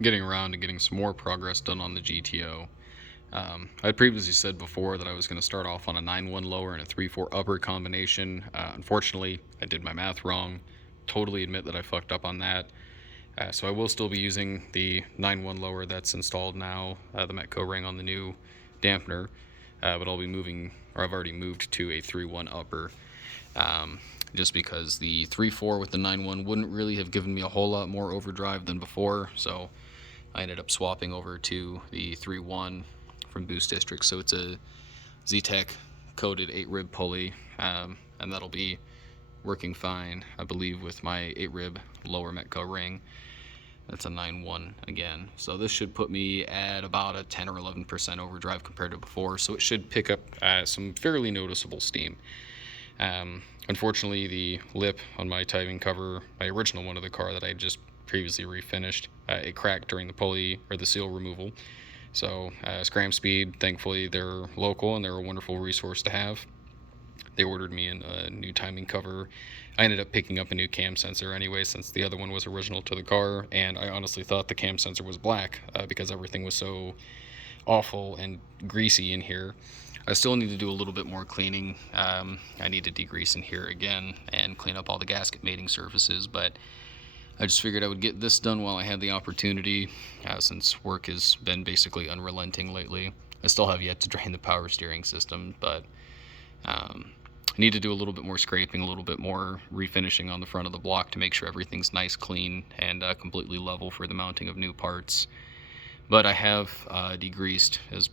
getting around to getting some more progress done on the GTO. I previously said before that I was going to start off on a 9-1 lower and a 3-4 upper combination. Unfortunately, I did my math wrong. Totally admit that I fucked up on that. So I will still be using the 9-1 lower that's installed now, the Metco ring on the new dampener, but I'll be moving, or I've already moved to a 3-1 upper, just because the 3-4 with the 9-1 wouldn't really have given me a whole lot more overdrive than before, so I ended up swapping over to the 3-1 from Boost District. So it's a Z-Tech coated 8-rib pulley, and that'll be working fine, I believe, with my 8-rib lower Metco ring. That's a 9-1 again. So this should put me at about a 10 or 11% overdrive compared to before. So it should pick up some fairly noticeable steam. Unfortunately, the lip on my timing cover, my original one of the car that I just previously refinished, it cracked during the pulley or the seal removal. So Scram Speed, thankfully, they're local and they're a wonderful resource to have. They ordered me a new timing cover. I ended up picking up a new cam sensor anyway, since the other one was original to the car, and I honestly thought the cam sensor was black because everything was so awful and greasy in here. I still need to do a little bit more cleaning. I need to degrease in here again and clean up all the gasket mating surfaces, but I just figured I would get this done while I had the opportunity, since work has been basically unrelenting lately. I still have yet to drain the power steering system, but I need to do a little bit more scraping, a little bit more refinishing on the front of the block to make sure everything's nice, clean, and completely level for the mounting of new parts. But I have degreased, as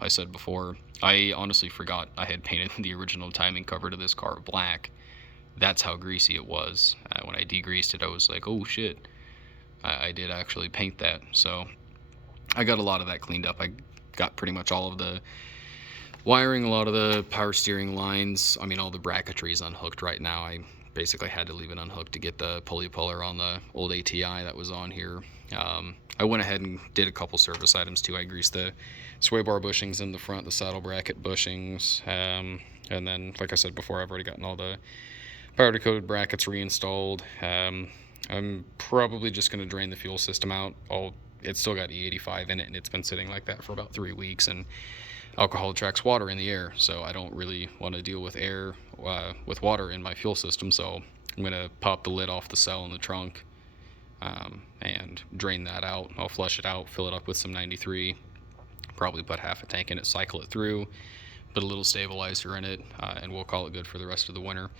I said before. I honestly forgot I had painted the original timing cover to this car black. That's how greasy it was. When I degreased it, I was like, oh shit, I did actually paint that. So I got a lot of that cleaned up. I got pretty much all of the wiring, a lot of the power steering lines. I mean, all the bracketry is unhooked right now. I basically had to leave it unhooked to get the pulley puller on the old ATI that was on here. I went ahead and did a couple service items too. I greased the sway bar bushings in the front, the saddle bracket bushings, and then, like I said before, I've already gotten all the powder coated brackets reinstalled. I'm probably just going to drain the fuel system out. It's still got E85 in it, and it's been sitting like that for about 3 weeks, and alcohol attracts water in the air, so I don't really want to deal with air with water in my fuel system. So I'm going to pop the lid off the cell in the trunk and drain that out. I'll flush it out, fill it up with some 93, probably put half a tank in it, cycle it through, put a little stabilizer in it, and we'll call it good for the rest of the winter.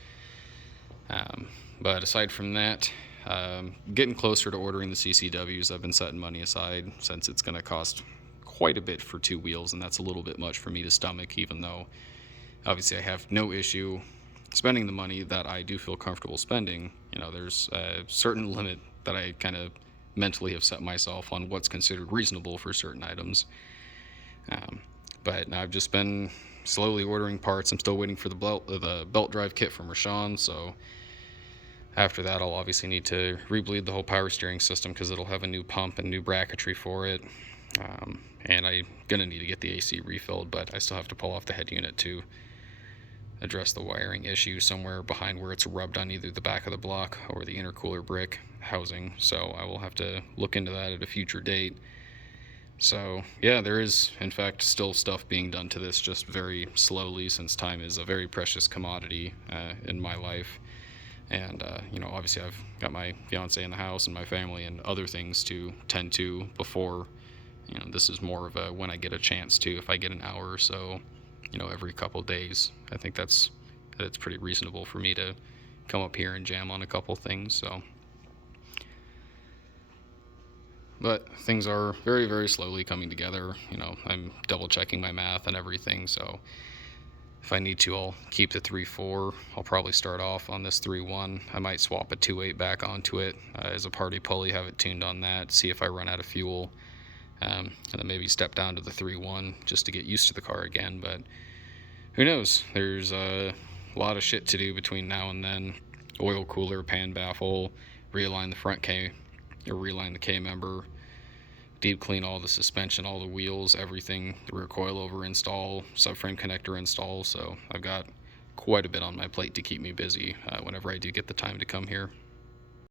But aside from that, getting closer to ordering the CCWs. I've been setting money aside since it's going to cost quite a bit for 2 wheels, and that's a little bit much for me to stomach, even though obviously I have no issue spending the money that I do feel comfortable spending. There's a certain limit that I kind of mentally have set myself on what's considered reasonable for certain items. But I've just been slowly ordering parts. I'm still waiting for the belt drive kit from Rashawn, so after that I'll obviously need to rebleed the whole power steering system because it'll have a new pump and new bracketry for it. And I'm gonna need to get the AC refilled, but I still have to pull off the head unit to address the wiring issue somewhere behind where it's rubbed on either the back of the block or the intercooler brick housing. So I will have to look into that at a future date. So yeah, there is in fact still stuff being done to this, just very slowly, since time is a very precious commodity in my life. And obviously I've got my fiance in the house and my family and other things to tend to before. This is more of a when I get a chance to, if I get an hour or so, every couple of days. I think that's pretty reasonable for me to come up here and jam on a couple things. So, but things are very, very slowly coming together. I'm double checking my math and everything. So if I need to, I'll keep the 3.4. I'll probably start off on this 3.1. I might swap a 2.8 back onto it as a party pulley, have it tuned on that, see if I run out of fuel. And then maybe step down to the 3.1 just to get used to the car again. But who knows? There's a lot of shit to do between now and then. Oil cooler, pan baffle, realign the front K, or realign the K member, deep clean all the suspension, all the wheels, everything, the rear coilover install, subframe connector install. So I've got quite a bit on my plate to keep me busy whenever I do get the time to come here.